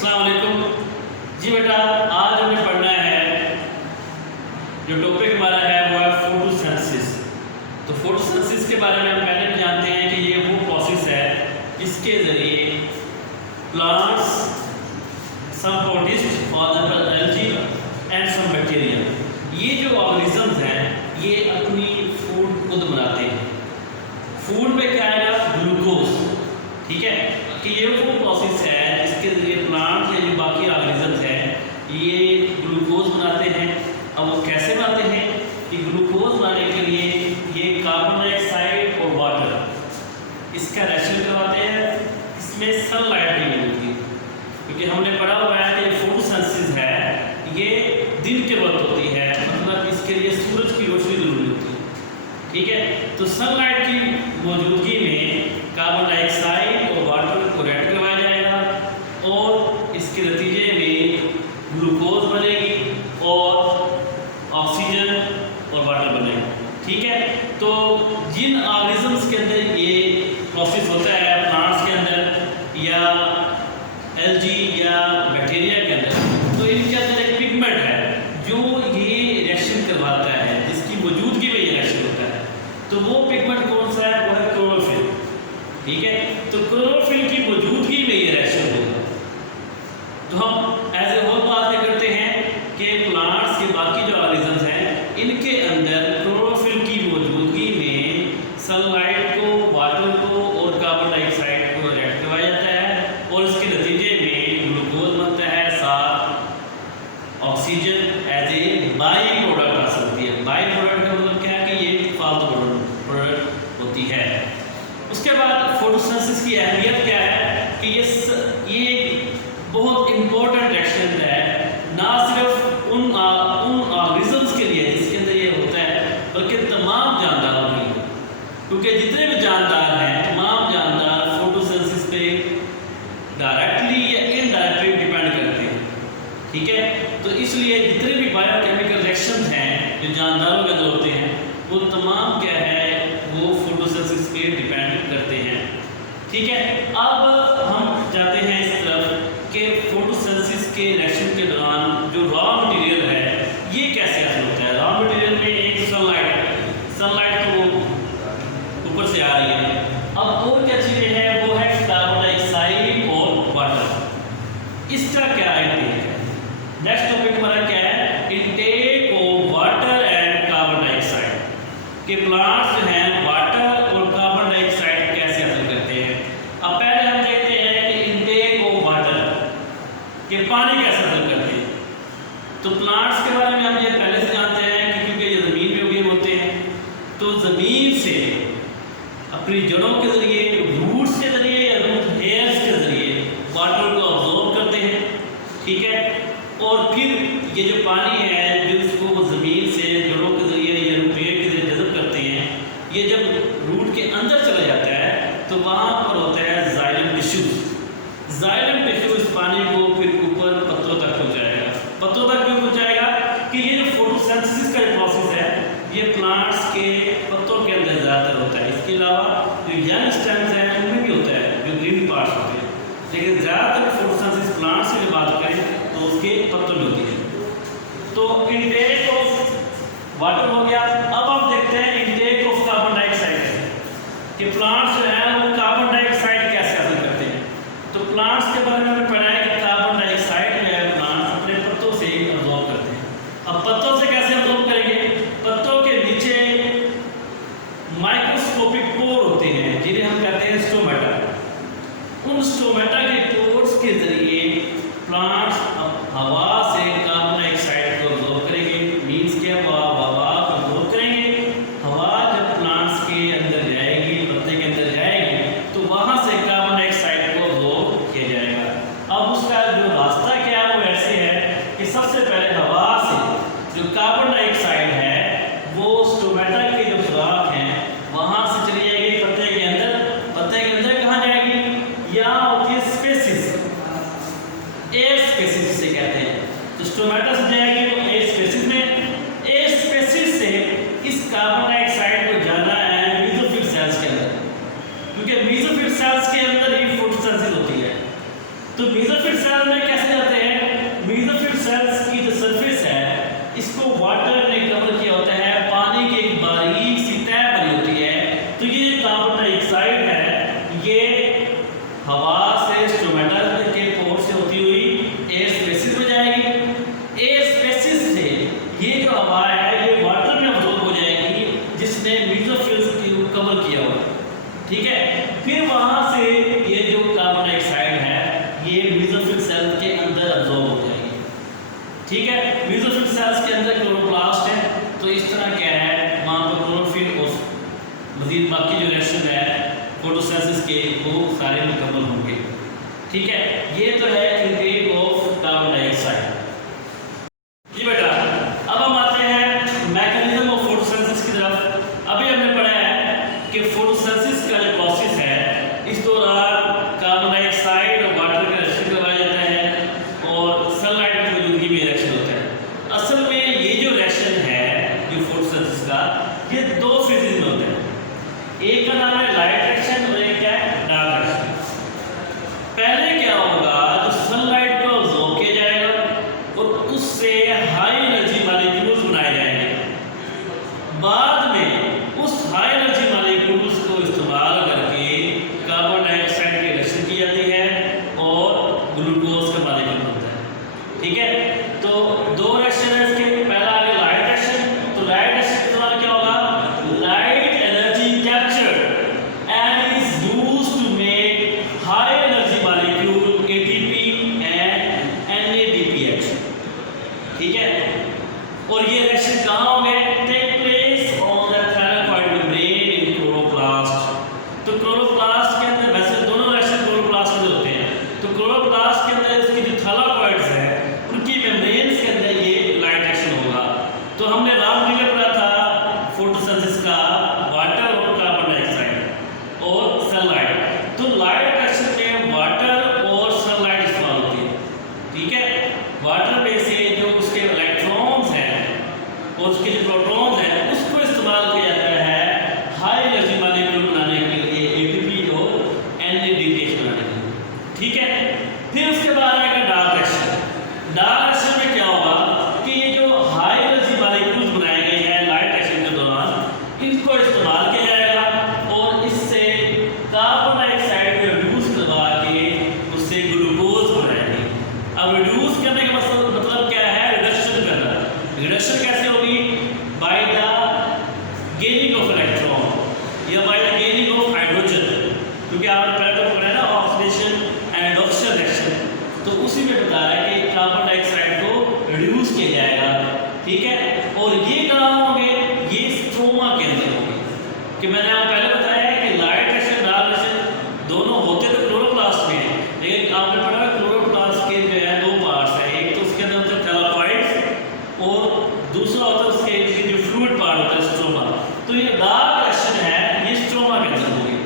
अस्सलाम वालेकुम जी बेटा, आज हमें पढ़ना है, जो टॉपिक हमारा है वो है फोटोसिंथेसिस। तो फोटोसिंथेसिस के बारे में हम पहले भी जानते हैं कि ये वो प्रोसेस है जिसके ज़रिए plants, some protist, for example algae and some bacteria, ये जो ऑर्गेनिजम्स हैं ये अपनी फूड खुद बनाते हैं। फूड में क्या आएगा? ग्लूकोज। ठीक है, कि ये वो प्रोसेस है जिसके ज़रिए प्लांट या जो बाकी ऑर्गेनिजम्स हैं ये ग्लूकोज बनाते हैं। अब वो कैसे बनाते हैं कि ग्लूकोज बनाने के लिए ये कार्बन डाइऑक्साइड और वाटर इसका रिएक्शन करवाते हैं। इसमें सनलाइट नहीं मिलती, क्योंकि हमने पढ़ा हुआ है कि फोटोसिंथेसिस है ये दिन के वक्त होती है, मतलब इसके लिए सूरज की रोशनी जरूरी होती है। ठीक है, तो सनलाइट की मौजूदगी में कार्बन डाइऑक्साइड और वाटर को रिएक्ट करवाया जाएगा और इसके नतीजे में ग्लूकोज बनेगी और ऑक्सीजन और वाटर बनेगा। ठीक है, तो जिन ऑर्गेनिजम्स के अंदर ये प्रोसेस होता है, प्लांट्स के अंदर या एल्गी या बैक्टीरिया के अंदर, तो इनके अंदर एक पिगमेंट है जो ये रिएक्शन करवाता है, जिसकी मौजूदगी में ये रिएक्शन होता है। तो वो पिगमेंट कौन सा है? वो है क्लोरोफिल। ठीक है, तो क्लोरोफिल की मौजूदगी में ये रिएक्शन होगा। तो हम एज ए होल बात ये करते हैं कि प्लांट्स के बाकी जो ऑर्गेनिजम्स हैं इनके अंदर क्लोरोफिल की मौजूदगी में सनलाइट को, वाटर को और कार्बन डाइऑक्साइड को रिएक्ट करवाया जाता है और इसके नतीजे में ग्लूकोज बनता है, साथ oxygen as a by product आ सकती है। बाई प्रोडक्ट का मतलब क्या है कि ये फालतू प्रोडक्ट होती है। उसके बाद फोटोसिंथेसिस की अहमियत क्या है कि ये बहुत इंपॉर्टेंट रिएक्शन है, ना सिर्फ उन ऑर्गेनिजम्स के लिए जिसके अंदर ये होता है, बल्कि तमाम जानदारों के लिए, क्योंकि जितने भी जानदार हैं तमाम जानदार फोटोसिंथेसिस पे डायरेक्टली या इनडायरेक्टली डिपेंड करते हैं। ठीक है, तो इसलिए जितने भी बायोकेमिकल रिएक्शंस हैं जो जानदारों के अंदर होते हैं वो तमाम क्या है, वो फोटोसिंथेसिस पे डिपेंड करते हैं। ठीक है, अब हम जाते हैं इस तरफ कि फोटोसिंथेसिस के रिएक्शन के दौरान जो रॉ मटेरियल है ये कैसे हासिल होता है। रॉ मटेरियल में एक सनलाइट तो ऊपर से आ रही है। अब और क्या चीज़ें हैं? वो है कार्बन डाइऑक्साइड और वाटर। इसका क्या इंटेक है? नेक्स्ट टॉपिक हमारा क्या है? Intake of water and carbon dioxide, कि प्लांट्स जो हैं वाटर और कार्बन डाइऑक्साइड कैसे हासिल करते हैं। अब पहले हम देखते हैं कि इंटेक ऑफ वाटर, कि पानी कैसे हासिल करते हैं। तो प्लांट्स के बारे में हम ये पहले से जानते हैं कि क्योंकि ये ज़मीन में उगे होते हैं, तो ज़मीन से अपनी जड़ों के ज़रिए, रूट्स के ज़रिए या रूट हेयर्स के ज़रिए वाटर को अब्जॉर्ब करते हैं। ठीक है, और फिर ये जो पानी है जिसको वो ज़मीन से जड़ों के ज़रिए या रूट हेयर के ज़रिए जज़ब करते हैं, ये जब रूट के अंदर चला जाता है तो वहाँ पर होता है जाइलम टिश्यूज़। जाइलम टिश्यू इस पानी को फिर ऊपर पत्तों तक पहुँचाएगा। पत्तों तक क्यों पहुँचाएगा? कि ये जो फोटोसिंथेसिस का प्रोसेस है ये प्लांट्स के पत्तों के अंदर ज़्यादातर होता है। इसके अलावा जो यंग स्टेम्स हैं उनमें भी होता है, जो ग्रीन पार्ट्स होते हैं, लेकिन ज़्यादातर फोटोसिंथेसिस प्लांट्स की बात करें तो उसके पत्तों में होती है। तो इंटेक ऑफ वाटर हो गया। अब हम देखते हैं इंटेक ऑफ कार्बन डाइऑक्साइड, कि प्लांट्स जो हैं वो कार्बन डाइऑक्साइड कैसे हासिल करते हैं। तो प्लांट्स के बारे में हमें पढ़ा है कि कार्बन डाइऑक्साइड जो है प्लांट्स अपने पत्तों से अब्जॉर्ब करते हैं। अब पत्तों से कैसे अब्जॉर्ब करेंगे? पत्तों के नीचे माइक्रोस्कोपिक पोर होते हैं जिन्हें हम कहते हैं स्टोमेटा। उन स्टोमेटा के पोर्स के जरिए प्लांट्स हवा से कार्बन डाइऑक्साइड को अब्जॉर्ब करेंगे। मीन्स क्या? हवा को अब्जॉर्ब करेंगे। हवा जब प्लांट्स के अंदर जाएगी, पत्ते के अंदर जाएगी, तो वहाँ से कार्बन डाइऑक्साइड को अब्जॉर्ब किया जाएगा। अब उसका जो रास्ता क्या है वो ऐसे है कि सबसे पहले हवा से जो कार्बन डाइऑक्साइड है वो स्टोमेटा के जो सुराख हैं वहाँ से चली जाएगी पत्ते के अंदर। पत्ते के अंदर कहाँ जाएगी? यहाँ होती है स्पेसिस, एयर स्पेसिस से कहते हैं। तो स्टोमेटा से जाएगी वो एयर स्पेसिस में। एयर स्पेसिस से इस कार्बन डाइऑक्साइड को जाना है मेसोफिल सेल्स के अंदर, क्योंकि मेसोफिल सेल्स के अंदर ही फोटोसिंथेसिस होती है। तो मेसोफिल सेल में क्या इसको वाटर ने कवर किया होता है, पानी की एक बारीक सी तह बनी होती है। तो ये कार्बन डाइऑक्साइड है, ये हवा से स्ट्रोमेटा के पोर से होती हुई एयर स्पेसिस में जाएगी। एयर स्पेसिस से ये जो हवा है ये वाटर में अब्सॉर्ब हो जाएगी, जिसने मेसोफिल्स को कवर किया हुआ, ठीक है। फिर वहां से ये जो कार्बन डाइऑक्साइड है ये मेसोफिल सेल के अंदर अब्सॉर्ब हो जाएगी, ठीक है। मेसोफिल सेल्स के अंदर क्लोरोप्लास्ट है, तो इस तरह क्या है वहां पर क्लोरोफिल और मजीद बाकी जो रिएक्शन है फोटोसिंथेसिस के वो सारे मुकम्मल होंगे, ठीक है। ये तो है इनटेक ऑफ कार्बन डाइऑक्साइड। जी बेटा, अब हम आते हैं मैकेनिज्म ऑफ फोटोसिंथेसिस की तरफ। अभी हमने पढ़ा है कि फोटोसिंथेसिस का जो प्रोसेस है इस दौरान कार्बन डाइऑक्साइड और वाटर का रिएक्शन करवाया जाता है और सनलाइट की मौजूदगी में रिएक्शन होता है। असल में ये जो रिएक्शन है जो फोटोसिंथेसिस का ये दो फेजेस में होता है, एक का नाम है लाइट रिएक्शन और एक क्या है डार्क रिएक्शन। पहले क्या होगा, जो सनलाइट को अब्सॉर्ब किया जाएगा और उससे हाई एनर्जी मॉलिक्यूल्स बनाए जाएंगे। बाद में उस हाई एनर्जी मॉलिक्यूल्स को इस्तेमाल करके कार्बन डाइऑक्साइड की रिएक्शन की जाती है और ग्लूकोज का मॉलिक्यूल बनता है, ठीक है। तो दो रिएक्शन है इसके, पहला आ गया लाइट रिएक्शन। तो लाइट रिएक्शन के दौरान क्या होगा, light energy captured and is used to make high energy molecule ATP and NADPH, ठीक है। और ये रिएक्शन कहाँ होंगे, take place on the thylakoid membrane in chloroplast. तो क्लोरोप्लास्ट के अंदर वैसे दोनों रिएक्शन क्लोरोप्लास्ट में होते हैं, तो क्लोरोप्लास्ट के अंदर इसकी जो थैलाकॉइड्स है उनकी मेम्ब्रेन्स के अंदर ये लाइट रिएक्शन होगा। तो हमने राउंड फिगर पढ़ा था फोटोसिंथेसिस का, वाटर और कार्बन डाइऑक्साइड और सनलाइट। तो लाइट रिएक्शन में वाटर और सनलाइट इस्तेमाल होती है, ठीक है। वाटर में से जो उसके इलेक्ट्रॉन्स हैं और उसके जो प्रोटॉन्स हैं उसको इस्तेमाल किया जाता है हाई एनर्जी मॉलिक्यूल बनाने के लिए, एटीपी और एनएडीपीएच बनाने के लिए, ठीक है। फिर उसके बाद आएगा डार्क रिएक्शन। डार्क रिएक्शन में क्या होगा कि ये जो हाई एनर्जी मॉलिक्यूल्स बनाए गए हैं लाइट रिएक्शन के दौरान इनको इस्तेमाल किया जाएगा और इससे कार्बन डाइऑक्साइड को रिड्यूस करवा के उससे ग्लूकोज बनाएंगे। अब रिड्यूस करने का मतलब क्या है, रिडक्शन करना। रिडक्शन कैसे होगी, by the gaining of electron या by the gaining of hydrogen, क्योंकि आपने पहले तो पढ़ा है ना ऑक्सीडेशन एंड रिडक्शन रिएक्शन, तो उसी में बता रहा है कि कार्बन डाइऑक्साइड को रिड्यूस किया जाएगा, ठीक है। और ये कहाँ होंगे, ये स्ट्रोमा के अंदर होंगे। कि मैंने आपको पहले बताया है कि लाइट रिएक्शन डार्क रिएक्शन दोनों होते तो क्लोरोप्लास्ट में है, लेकिन आपने पढ़ा क्लोरोप्लास्ट के जो है दो पार्ट्स हैं, एक तो उसके अंदर होता है थैलाकॉइड्स और दूसरा होता है उसके जो फ्लूइड पार्ट होता है स्ट्रोमा। तो ये डार्क रिएक्शन है ये स्ट्रोमा के अंदर होगी।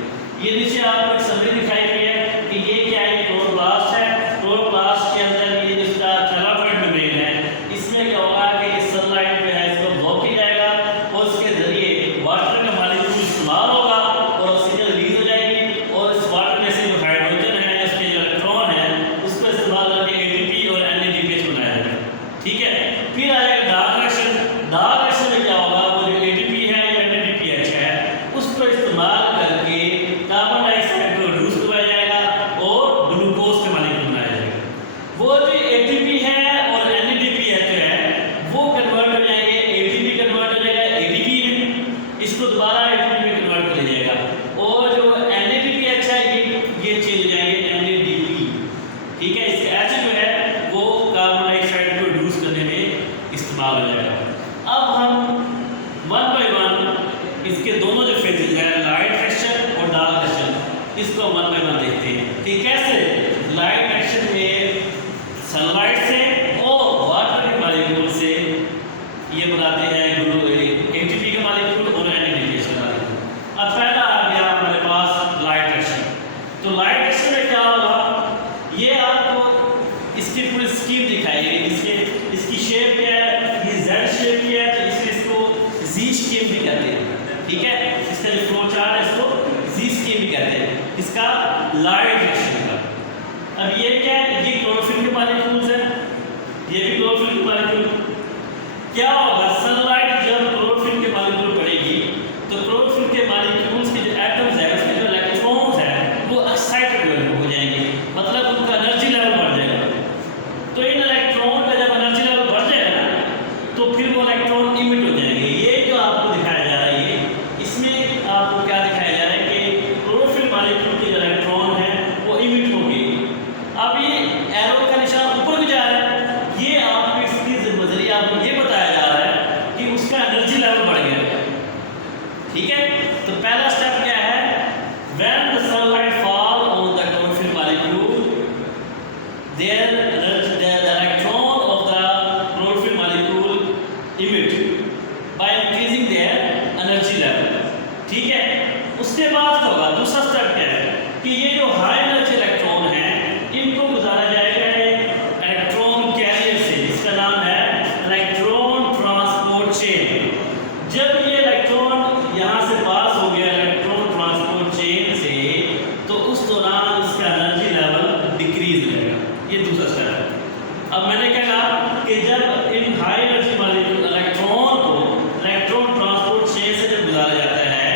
ये नीचे आपको एक समरी दिखाई गई है कि ये क्या है, क्लोरोप्लास्ट है। क्लोरोप्लास्ट के अंदर ये जिसका थैलाकॉइड मेम्ब्रेन है, इसमें क्या होगा कि ये सनलाइट जो है इसको अब्सॉर्ब किया जाएगा और उसके जरिए वाटर का मॉलिक्यूल इस्तेमाल होगा और ऑक्सीजन रिलीज हो जाएगी और इस वाटर में से जो हाइड्रोजन है उसके जो इलेक्ट्रॉन है उसको इस्तेमाल करके एटीपी और एनएडीपीएच बनाया जाएगा, ठीक है। फिर आएगा डार्क रिएक्शन। डार्क रिएक्शन में क्या होगा, वो जो एटीपी है या एनएडीपीएच है उसको इस्तेमाल करके कार्बन डाइऑक्साइड को रिड्यूस करवाया जाएगा और ग्लूकोज के मॉलिक्यूल बनाया जाएगा। वो जो एटीपी है और एनएडीपीएच है वो कन्वर्ट हो जाएंगे, एटीपी कन्वर्ट हो जाएगा एटीपी में, इसको दोबारा एटीपी में कन्वर्ट कर लिया जाएगा और जो एनएडीपीएच है ये चेंज हो जाएंगे एनएडीपी, ठीक है। इसका एच जो है वो कार्बन डाइऑक्साइड को रिड्यूस करने में इस्तेमाल हो जाएगा। अब हम वन बाय वन इसके दोनों जो फेजेस हैं लाइट रिएक्शन और डार्क रिएक्शन इसको वन बाय वन देखते हैं कि कैसे लाइट रिएक्शन में सनलाइट से और वाटर के मॉलिक्यूल से ये बनाते हैं एटीपी का मॉलिक्यूल और एनएडीपीएच का मॉलिक्यूल। अब पहला आ गया हमारे पास लाइट रिएक्शन। तो लाइट रिएक्शन में क्या होगा, ये आपको इसकी पूरी स्कीम दिखाई गई, इसकी शेप क्या है, ये जेड शेप की है तो इसलिए इसको जी स्कीम भी कहते हैं, ठीक है। इसका जो फ्लो चार्ट है इसको जी स्कीम भी कहते हैं, इसका लाइट रिएक्शन का। अब ये क्या है, ये क्लोरोफिल के मॉलिक्यूल्स हैं, ये भी क्लोरोफिल के मॉलिक्यूल। क्या होगा, सनलाइट जब क्लोरोफिल के मॉलिक्यूल पड़ेगी तो क्लोरोफिल के मॉलिक्यूल्स के जो एटम्स है उसके जो इलेक्ट्रॉन्स है वो एक्साइटेड हो जाएंगे, मतलब उनका एनर्जी लेवल बढ़ जाएगा। तो इन इलेक्ट्रॉन का जब एनर्जी लेवल बढ़ जाएगा ना तो फिर वो इलेक्ट्रॉन इमिट हो जाएंगे। ये जो आपको दिखाया जा रहा है, ये इसमें आपको क्या दिखाया जा रहा है कि क्लोरोफिल मॉलिक्यूल के जो इलेक्ट्रॉन है वो इमिट होंगे। अब ये एरो का निशान ऊपर भी जा रहा है, ये आपको इसके जरिए आपको ये बताया जा रहा है कि उसका एनर्जी लेवल बढ़ गया। ठीक है, तो पहला स्टेप क्या है, when the sunlight fall on the chlorophyll molecule there the electron of the chlorophyll molecule emit by increasing their energy level। ठीक है, उसके बाद क्या होगा, दूसरा स्टेप क्या है कि ये जो हाई एनर्जी इलेक्ट्रॉन है इनको गुजारा जाएगा एक इलेक्ट्रॉन कैरियर से, जिसका नाम है इलेक्ट्रॉन ट्रांसपोर्ट चेन। जब ये इलेक्ट्रॉन यहाँ से पास हो गया इलेक्ट्रॉन ट्रांसपोर्ट चेन से, तो उस दौरान उसका एनर्जी लेवल डिक्रीज रहेगा। ये दूसरा स्टेप है। अब मैंने कहा कि जब इन हाई एनर्जी मॉलिक्यूल इलेक्ट्रॉन को इलेक्ट्रॉन ट्रांसपोर्ट चेन से जब गुजारा जाता है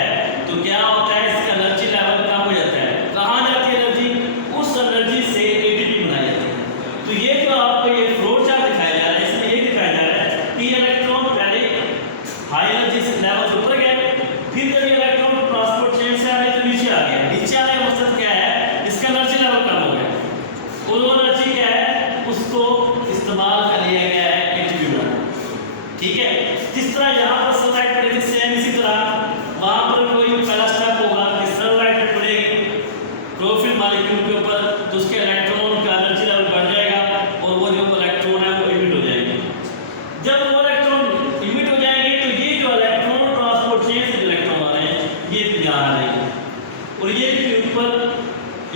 तो क्या होता है, इसका एनर्जी लेवल कम हो जाता है। कहाँ जाती है एनर्जी, उस एनर्जी से एटीपी बनाई जाती है। तो ये जो आपको ये फ्लो चार्ट दिखाया जा रहा है, इसमें ये दिखाया जा रहा है कि इलेक्ट्रॉन पहले हाई एनर्जी से लेवल ऊपर गए, फिर जब ये इलेक्ट्रॉन ट्रांसपोर्ट चेन से आ गए तो नीचे आ गया। नीचे आने का मकसद क्या है, इसका एनर्जी लेवल कम हो गया, और वो एनर्जी क्या है उसको इस्तेमाल कर लिया गया है एटीपी बनाने। ठीक है, जिस तरह यहाँ पर सनलाइट पड़ेगी सेम इसी तरह वहाँ पर कोई पहला स्टेप होगा कि सनलाइट पड़ेगी क्लोरोफिल मॉलिक्यूल के ऊपर तो उसके इलेक्ट्रॉन का एनर्जी लेवल बढ़ जाएगा और वो जो इलेक्ट्रॉन है वो इमिट हो जाएंगे। जब वो इलेक्ट्रॉन इमिट हो जाएंगे तो ये जो इलेक्ट्रॉन ट्रांसपोर्ट चेन से इलेक्ट्रॉन आ रहे हैं ये यहाँ आ जाएंगे और ये फिर ऊपर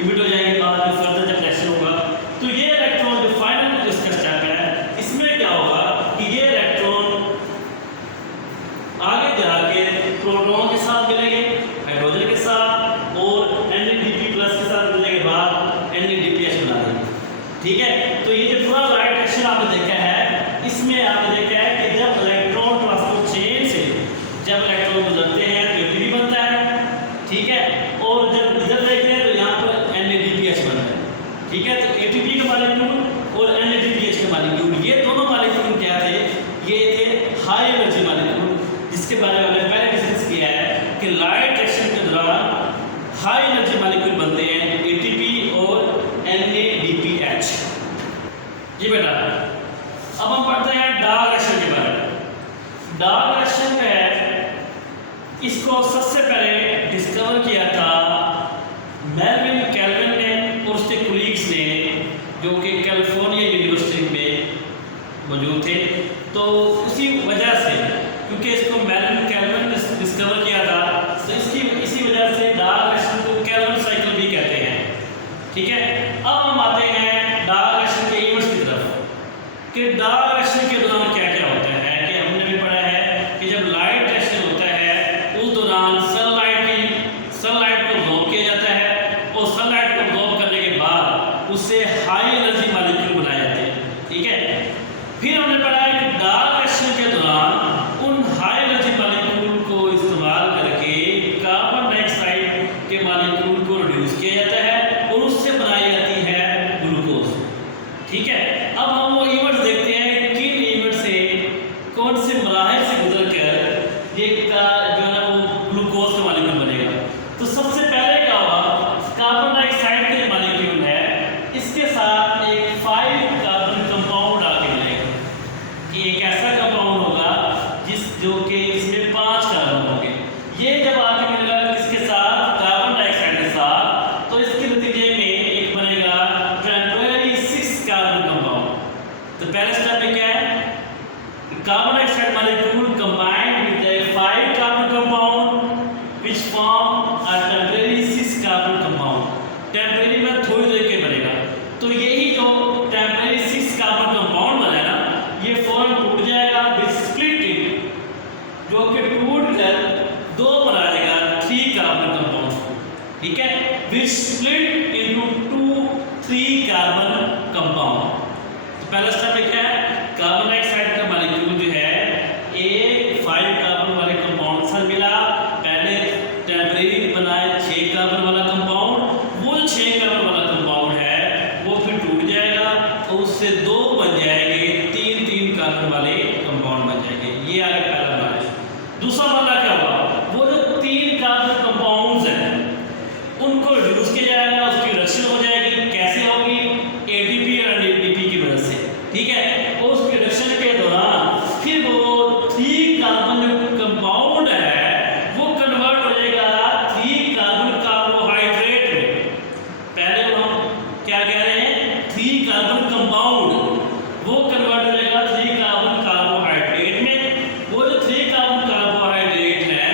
इमिट हो जाएंगे। बाद में फर्दर जब रिएक्शन होगा तो ये इलेक्ट्रॉन जो फाइनल इसका स्टेप है, इसमें क्या होगा कि ये इलेक्ट्रॉन आगे जाके प्रोटॉन के साथ मिलेंगे, हाइड्रोजन के साथ, और NADP+ के साथ मिलने के बाद NADPH बना देंगे। ठीक है, तो ये जो पूरा राइट रिएक्शन आपने देखा है, इसमें आपने देखा है कि जब इलेक्ट्रॉन ट्रांसपोर्ट चेन से जब इलेक्ट्रॉन गुजरते हैं तो ATP बनता है। ठीक है, और जब इधर देखते हैं तो यहाँ पर NADPH बनता है। ठीक है, तो ATP का मॉलिक्यूल और NADPH का मॉलिक्यूल, ये दोनों मॉलिक्यूल क्या थे, ये थे हाई एनर्जी मॉलिक्यूल, जिसके बारे में हमने पहले डिस्कस किया है कि लाइट रिएक्शन के दौरान हाई एनर्जी मॉलिक्यूल बनते हैं ATP और NADPH। जी बेटा, अब हम पढ़ते हैं डार्क रिएक्शन के बारे में। डार्क रिएक्शन है, इसको सबसे पहले डिस्कवर किया था मेल्विन कैल्विन ने और उसके कोलीग्स ने, जो कि कैलिफोर्निया यूनिवर्सिटी में मौजूद थे। तो उसी वजह से, क्योंकि इसको मेल्विन कैल्विन ने डिस्कवर किया था, तो इसी वजह से डार्क रिएक्शन को कैल्विन साइकिल भी कहते हैं। ठीक है, अब हम आते हैं डार्क रिएक्शन के इवेंट्स की तरफ कि डार्क रिएक्शन के दौरान क्या क्या होता है। कि हमने भी पढ़ा है कि जब लाइट रिएक्शन होता है उस दौरान सनलाइट को रोक किया जाता है और सनलाइट को रोक करने के बाद उससे हाई एनर्जी मॉलिक्यूल बनाए जाते हैं। ठीक है, फिर हमने पढ़ा है कि डार्क रिएक्शन के दौरान उन हाई एनर्जी मॉलिक्यूल को इस्तेमाल करके कार्बन डाइऑक्साइड के मॉलिक्यूल को रिड्यूस किया जाता है और उससे बनाई जाती है ग्लूकोज। ठीक है, अब हम वो इवेंट्स देखते हैं, किन इवेंट से कौन से मराहिल से गुजर कर ये जो है ना वो ग्लूकोज का मॉलिक्यूल बनेगा। तो सबसे पहले क्या होगा, कार्बन डाइऑक्साइड के मॉलिक्यूल है इसके साथ एक 5 कार्बन कंपाउंड आके मिलेगा कि एक ऐसा कंपाउंड होगा जो कि इसमें 5 कार्बन होंगे। ये जब आके मिलेगा किसके साथ, कार्बन डाइऑक्साइड के साथ, तो इसके नतीजे में एक बनेगा टेम्परेरी 6 कार्बन कंपाउंड। तो पहले स्टेप में क्या है, carbon dioxide molecule combined with a 5 carbon compound which form a temporary 6 carbon compound. Temporary में थोड़ी देर के बनेगा। तो यही जो टेम्परेरी 6 कार्बन कंपाउंड बना है ना, ये फौरन टूट जाएगा विद स्प्लिट, जो कि टूट कर 2 बना देगा 3 कार्बन कंपाउंड। ठीक है, with split into 2 3 carbon compound. तो पहला स्टेप क्या है, कार्बन डाइऑक्साइड का मॉलिक्यूल जो है 5 कार्बन वाले कंपाउंड से मिला, पहले टेम्परेरी बनाए 6 कार्बन वाला कंपाउंड, वो 6 कार्बन वाला कंपाउंड है वो फिर टूट जाएगा और उससे 2 बन जाएंगे, 3 कार्बन वाले कंपाउंड बन जाएंगे। ये आ गया पहला मॉडल। दूसरा मॉडल क्या हुआ, वो जो 3 कार्बन कंपाउंड्स हैं उनको रिड्यूस किया जाएगा, उसकी रिडक्शन हो जाएगी। कैसे होगी, एटीपी और एडीपी की मदद से, ठीक है। और उस रिडक्शन के दौरान फिर वो 3 कार्बन कंपाउंड है वो कन्वर्ट हो जाएगा 3 कार्बन कार्बोहाइड्रेट में। पहले हम क्या कह रहे हैं, 3 कार्बन कंपाउंड वो कन्वर्ट हो जाएगा 3 कार्बन कार्बोहाइड्रेट में। वो जो 3 कार्बन कार्बोहाइड्रेट है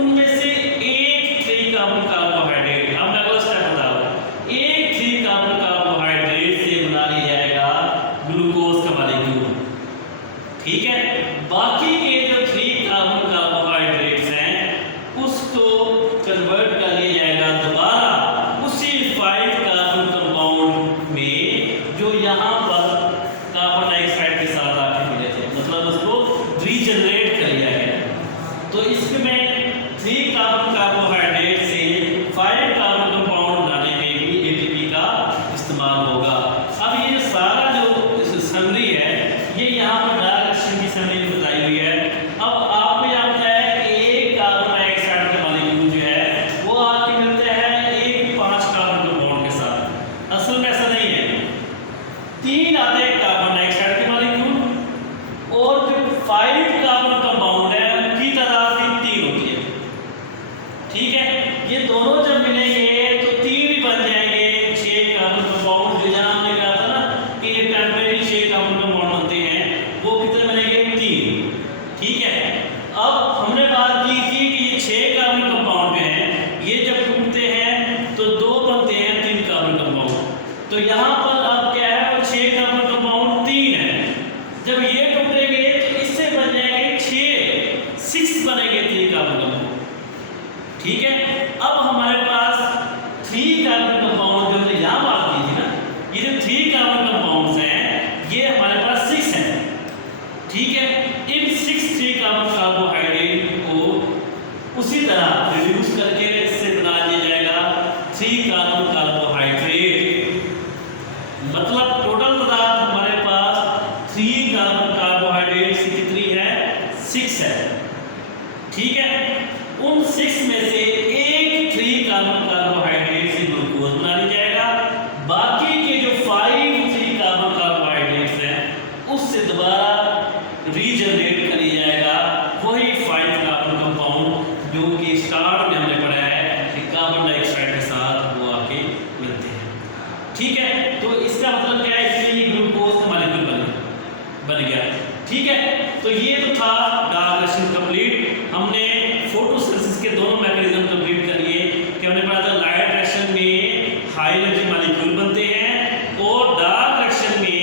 उनमें से एक 3 कार्बन कार्बोहाइड्रेट, अब मैं अगला स्टेप बता रहा हूं, एक 3 कार्बन कार्बोहाइड्रेट से बना लिया जाएगा ग्लूकोज का मॉलिक्यूल, ठीक है। बाकी के जो 3 कार्बन कार्बोहाइड्रेट्स हैं उसको कन्वर्ट कर लिया जाएगा दोबारा उसी 5 कार्बन कंपाउंड में जो यहाँ पर कार्बन डाइऑक्साइड के साथ आके मिले थे, मतलब उसको रीजनरेट कर लिया गया। तो इसमें 3 कार्बन कार्बोहाइड्रेट से 5 कार्बन कंपाउंड बनाने में भी एटीपी का इस्तेमाल होगा। अब ये जो सारा जो समरी है ये यहाँ पर डार्क रिएक्शन की समरी बताई हुई है। अब आपको जानता है कि एक कार्बन डाइऑक्साइड का मॉलिक्यूल जो है वो आपके मिलते हैं एक 5 कार्बन कंपाउंड के साथ। असल में ऐसा नहीं है, 3 आते हैं कार्बन डाइऑक्साइड के मॉलिक्यूल और जो 5 कार्बन कंपाउंड है उनकी तादाद 3 होती है, ठीक है। ये दोनों जब मिलेंगे तो 3 भी बन जाएंगे 6 कार्बन कंपाउंड। जो यहाँ हमने कहा था ना कि ये टेम्परेरी 6 कार्बन कंपाउंड बनते हैं, वो कितने बनेंगे, 3, ठीक है। अब हमने बात की थी कि ये 6 कार्बन कंपाउंड हैं, ये जब टूटते हैं तो 2 बनते हैं 3 कार्बन कंपाउंड। तो यहाँ पर अब क्या है, वो 6 कार्बन कंपाउंड 3 है, जब ये टूटेंगे तो इससे बन जाएंगे 6 बनेंगे 3 कार्बन कंपाउंड, ठीक है। अब हमारे पास 3 कार्बन कंपाउंड जो हमने यहाँ बात की थी ना, ये जो 3 कार्बन कंपाउंड्स हैं ये हमारे पास 6 हैं, ठीक है। इन 3 कार्बन कार्बोहाइड्रेट को उसी तरह रिड्यूस करके इससे बना दिया जाएगा 3 कार्बन कार्बोहाइड्रेट। मतलब टोटल तादाद हमारे पास 3 कार्बन कार्बोहाइड्रेट से कितनी है, 6 है, ठीक है। उन 6 में से एक 3 कार्बन कार्बोहाइड्रेट से ग्लूकोज बना लिया जाएगा। बाकी के जो 5 3 कार्बन कार्बोहाइड्रेट्स हैं उससे दोबारा रीजनरेट कर लिया जाएगा वही 5 कार्बन कंपाउंड जो कि स्टार्ट में हमने पढ़ा है कि कार्बन डाइऑक्साइड के साथ वो आके मिलते हैं, ठीक है। तो इसका मतलब क्या है, इसलिए ग्लूकोज का मॉलिक्यूल बन गया, ठीक है। तो ये तो था डार्क रिएक्शन कंप्लीट। हमने फोटोसिंथेसिस के दोनों मैकेनिज्म कंप्लीट कर लिए कि हमने पढ़ा था लाइट रिएक्शन में हाई एनर्जी मॉलिक्यूल बनते हैं और डार्क रिएक्शन में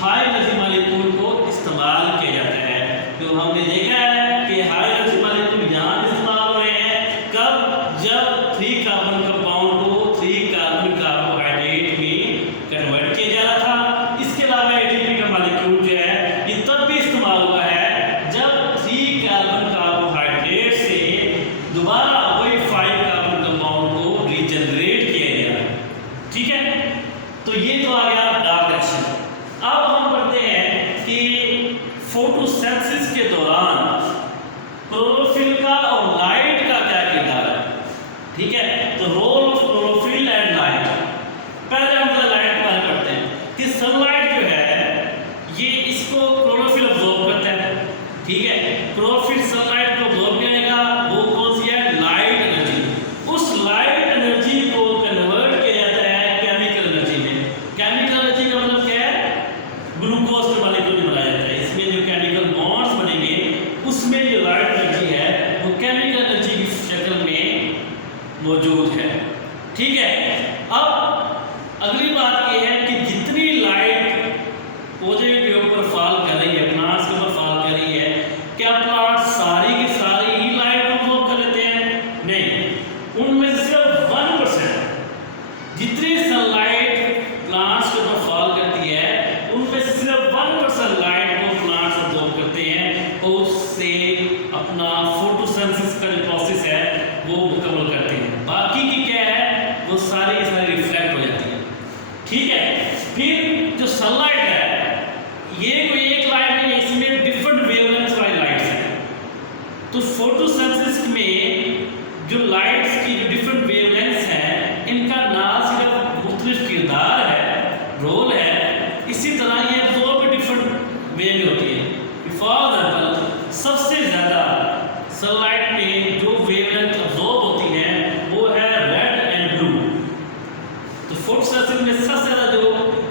हाई एनर्जी मॉलिक्यूल को इस्तेमाल किया जाता है। तो हमने देखा है कि हाई एनर्जी मॉलिक्यूल यहाँ इस्तेमाल हो रहे हैं कब, जब 3 कार्बन कंपाउंड को 3 कार्बन कार्बोहाइड्रेट में कन्वर्ट किया जा रहा था। इसके अलावा एटीपी का मॉलिक्यूल जो है ये तब भी इस्तेमाल हुआ है जब 3 कार्बन कार्बोहाइड्रेट से दोबारा वही 5 कार्बन कंपाउंड को रीजनरेट किया गया, ठीक है। तो ये तो आ गया डार्क रिएक्शन। अब हम पढ़ते हैं कि फोटोसिंथेसिस के दौरान क्लोरोफिल का और लाइट का क्या किरदार है, ठीक है। तो role of chlorophyll and light. पहले हम लाइट के बारे में पढ़ते हैं कि सनलाइट जो है ये इसको क्लोरोफिल अब्सॉर्ब करता है, ठीक है। क्लोरोफिल सनलाइट को अब्सॉर्ब करेगा, वो कौन सी है, लाइट एनर्जी। उस लाइट एनर्जी को कन्वर्ट किया जाता है केमिकल एनर्जी में। केमिकल एनर्जी का मतलब क्या है, ग्लूकोज के मॉलिक्यूल में बनाया जाता है। इसमें जो केमिकल बॉन्ड्स बनेंगे उसमें जो लाइट एनर्जी है वो केमिकल एनर्जी की शक्ल में मौजूद है, ठीक है। अब अगली बात यह है कि जितनी लाइट पौधे के ऊपर फॉल कर रही है, प्लांट्स के ऊपर फॉल कर रही है, क्या प्लांट सारी की सारी ही लाइट को अब्सॉर्ब कर लेते हैं, नहीं। उनमें से सिर्फ 1% जितनी सनलाइट प्लांट्स के ऊपर फॉल करती है उनमें से सिर्फ 1% लाइट को प्लांट्स अब्सॉर्ब करते हैं और उससे अपना फोटोसिंथेसिस का जो प्रोसेस है वो मुकम्मल करते हैं। बाकी की क्या है वो सारी की सारी रिफ्लेक्ट हो जाती है। ठीक है, फिर जो सनलाइट है ये कोई एक लाइट नहीं, इसमें डिफरेंट वेवलेंथ वाली लाइट्स हैं। तो फोटोसिंथेसिस में जो लाइट्स की जो डिफरेंट वेवलेंथ्स हैं इनका ना सिर्फ मुख्तलिफ किरदार है, रोल है, इसी तरह ये एब्जॉर्ब डिफरेंट वे में होती है। फॉर एग्जाम्पल सबसे ज़्यादा सनलाइट में जो वेवलेंथ एब्जॉर्ब होती है वो है रेड एंड ब्लू। तो फोटोसिंथेसिस में सबसे ज़्यादा जो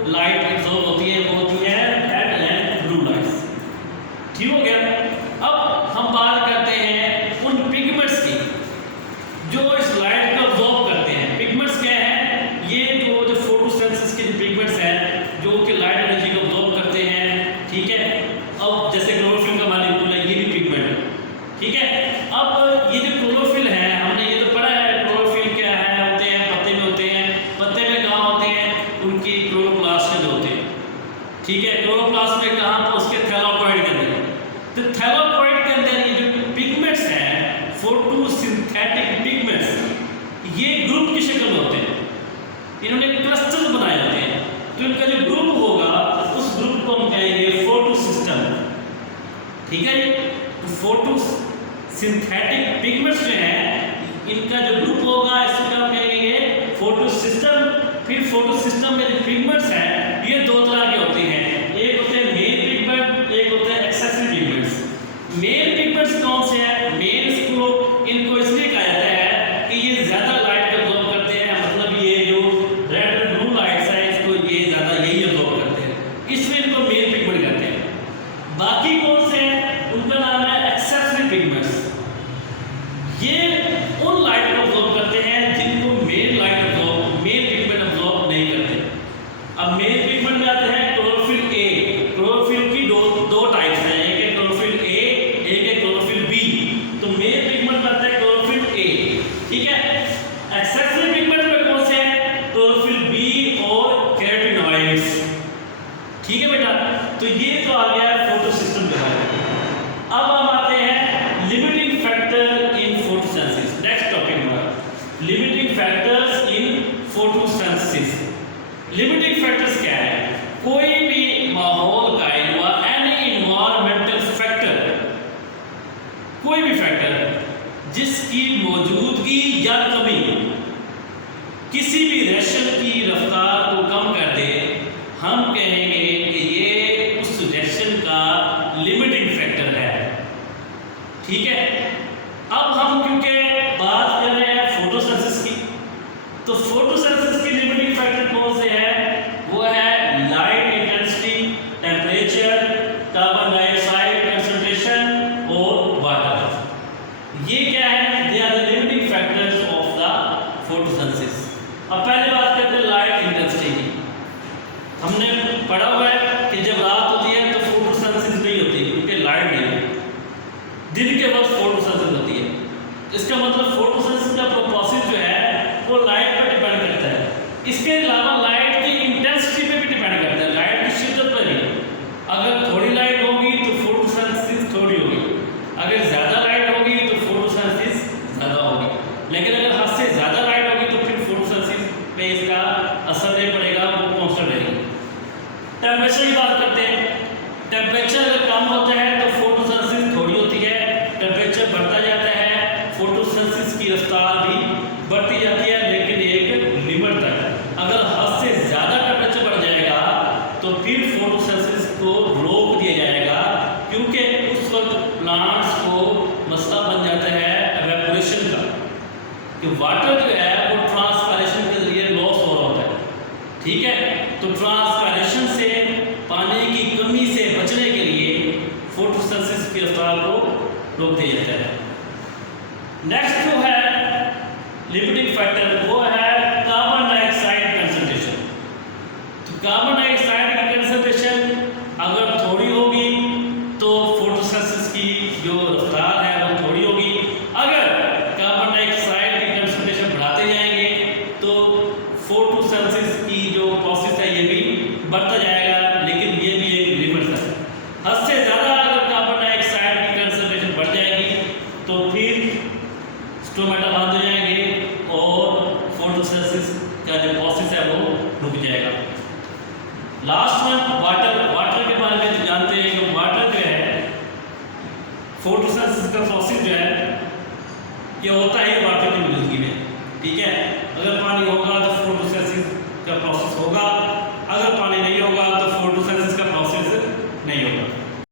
लाइट एब्जॉर्ब होती है वो होती है रेड एंड ब्लू लाइट्स। ठीक हो गया। अब हम बात करते हैं उन पिगमेंट्स की जो इस लाइट को एब्जॉर्ब करते हैं। पिगमेंट्स क्या हैं? ये जो फोटोसिंथेसिस के जो पिगमेंट्स हैं जो कि लाइट एनर्जी को एब्जॉर्ब करते हैं। ठीक है, अब जैसे क्लोरोफिल का मॉलिक्यूल है ये भी पिगमेंट है। ठीक है, अब ये जो क्लोरोफिल है हमने ये तो पढ़ा है क्लोरोफिल क्या है, होते हैं पत्ते में, होते हैं पत्ते में कहाँ होते हैं उनकी क्लोरोप्लास्ट में होते हैं। ठीक है, क्लोरोप्लास्ट में कहाँ पर उसके थैलाकोइड के अंदर। तो थैलाकोइड के अंदर ये जो पिगमेंट्स हैं फोटोसिंथेटिक पिगमेंट्स ये ग्रुप की शक्ल में होते हैं, इन्होंने क्लस्टर बनाए होते हैं। तो इनका जो ग्रुप होगा उस ग्रुप को हम कहेंगे फोटोसिस्टम। ठीक है, तो फोटोसिंथेटिक पिगमेंट्स जो हैं इनका जो ग्रुप होगा इसको हम कहेंगे फोटोसिस्टम। फिर फोटोसिस्टम में जो पिगमेंट्स हैं ये दो तरह के होते हैं, एक होते हैं मेन पिगमेंट, एक होते हैं एक्सेसरी पिगमेंट्स। मेन पिगमेंट्स कौन से हैं? मेन इनको इसलिए कहा जाता है कि ये ज्यादा लाइट को एब्जॉर्ब करते हैं, मतलब ये जो रेड और ब्लू लाइट्स हैं इसको ये ज्यादा यही एब्जॉर्ब करते हैं, इसमें इनको मेन पिगमेंट कहते हैं। बाकी कौन से हैं? उनका नाम है एक्सेसरी पिगमेंट्स। ये उन लाइट को एब्जॉर्ब करते हैं जिनको मेन पिगमेंट एब्जॉर्ब नहीं करते। अब मेन पिगमेंट में आते हैं क्लोरोफिल ए। क्लोरोफिल की दो टाइप्स हैं, एक है क्लोरोफिल ए, एक है क्लोरोफिल बी। तो मेन पिगमेंट में आता है क्लोरोफिल ए। ठीक है, एक्सेसरी पिगमेंट में कौन से हैं? क्लोरोफिल बी और कैरोटीनॉइड्स। ठीक है बेटा, तो ये तो आ गया फोटोसिस्टम के बारे में। अब हम आते हैं limiting factor in photosynthesis. Next topic हमारा limiting factors in photosynthesis. Limiting factors क्या है? कोई भी माहौल का या एनी एनवायरमेंटल फैक्टर, कोई भी फैक्टर जिसकी मौजूदगी या कमी किसी भी रेशन की रफ्तार को कम कर दे, हम कहेंगे कि ये उस रेशन का लिमिटिंग फैक्टर है। ठीक है, अब हम क्योंकि बात कर रहे हैं फोटोसिंथेसिस की, तो फोटोसिंथेसिस की लिमिटिंग फैक्टर कौन से है? वो है light intensity, temperature, carbon dioxide concentration और वाटर। ये क्या है? They are the limiting factors of the photosynthesis. अब पहले बात करते हैं लाइट इंटेंसिटी की। हमने पढ़ा हुआ है कि जब रात होती है तो फोटोसिंथेसिस नहीं होती क्योंकि लाइट नहीं है, दिन के वक्त फोटोसिंथेसिस होती है। इसका मतलब फोटोसिंथेसिस का प्रोसेस जो है वो लाइट पर डिपेंड करता है। इसके अलावा लाइट की इंटेंसिटी पे भी डिपेंड करता है, लाइट की शिद्दत पर भी। अगर थोड़ी लाइट होगी तो फोटोसिंथेसिस थोड़ी होगी, अगर ज़्यादा लाइट होगी तो फोटोसिंथेसिस ज़्यादा होगी। लेकिन अगर हद से ज़्यादा लाइट होगी तो फिर फोटोसिंथेसिस पे इसका असर नहीं पड़ेगा, वो कांस्टेंट रहेगी। टेम्परेचर की बात करते हैं। टेम्परेचर अगर कम होता है तो फोटोसिंथेसिस थोड़ी होती है, टेम्परेचर बढ़ता जाता है फोटोसिंथेसिस की रफ्तार भी बढ़ती जाती है, लेकिन एक लिमिट तक। अगर हद से ज़्यादा टेम्परेचर बढ़ जाएगा तो फिर फोटोसिंथेसिस को रोक दिया जाएगा, क्योंकि उस वक्त प्लांट्स को मसला बन जाता है एवेपोरेशन का, कि वाटर जो है वो ट्रांसपायरेशन के जरिए लॉस हो रहा होता है। ठीक है, तो ट्रांसपायरेशन से पानी की कमी से बचने के लिए फोटोसिंथेसिस की रफ्तार को रोक दिया जाता है। नेक्स्ट जो है लिमिटिंग फैक्टर वो है कार्बन डाइऑक्साइड कंसंट्रेशन। तो कार्बन डाइऑक्साइड की कंसंट्रेशन अगर थोड़ी होगी तो फोटोसिंथेसिस की जो रफ्तार है वो थोड़ी होगी। अगर कार्बन डाइऑक्साइड की कंसंट्रेशन बढ़ाते जाएंगे तो फोटोसिंथेसिस की जो प्रोसेस है ये भी बढ़ता जाएगा, लेकिन ये भी एक लिमिट है। हद से ज़्यादा अगर कार्बन डाइऑक्साइड की कंसंट्रेशन बढ़ जाएगी का जो प्रोसेस है वो रुक जाएगा। Last one water. वाटर के बारे में जानते हैं कि वाटर जो है फोटोसिंथेसिस का प्रोसेस जो है ये होता है वाटर की मौजूदगी में, ठीक है। अगर पानी होगा